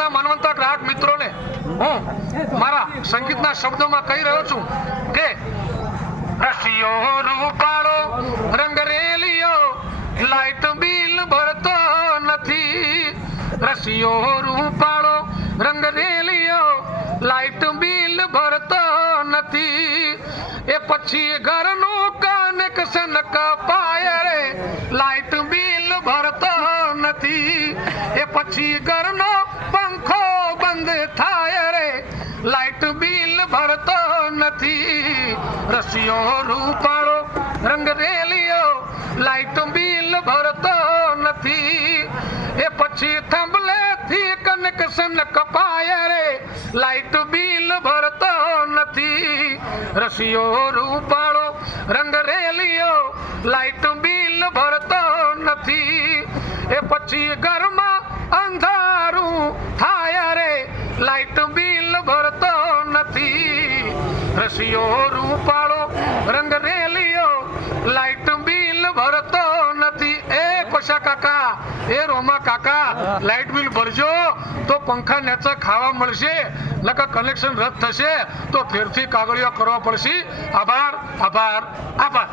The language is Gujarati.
ગુજરાતના માનવંતા ગ્રાહક મિત્રોને હું મારા સંગીતના શબ્દોમાં કહી રહ્યો છું કે રસિયો રૂપાળો રંગરેલિયો લાઈટ બિલ ભરતો નથી. રસિયો રૂપાળો રંગરેલિયો લાઈટ બિલ ભરતો નથી. એ પછી ઘરનું કનેક્શન કપાય રે લાઈટ બિલ ભરતો નથી. એ પછી ઘરનો લાઈટ બિલ ભરતો નથી. રસીઓ રૂપાળો, રંગ રેલીઓ લાઈટ બિલ ભરતો નથી. એ પછી થંભલેથી કનેક્શન કપાય રે. લાઈટ બિલ ભરતો નથી. રસીઓ રૂપાળો, રંગ રેલીઓ લાઈટ બિલ ભરતો નથી. એ પછી ઘરમાં અંધારું થાય રે. લાઈટ બિલ રશિયો રૂપાળો રંગરેલિયો લાઈટ બિલ ભરતો નથી. એ કોશા કાકા, એ રોમા કાકા, લાઈટ બિલ ભરજો, તો પંખા નેચા ખાવા મળશે, નકર કનેક્શન રદ થશે, તો ફેરથી કાગળિયા કરવા પડશે. આભાર આભાર આભાર.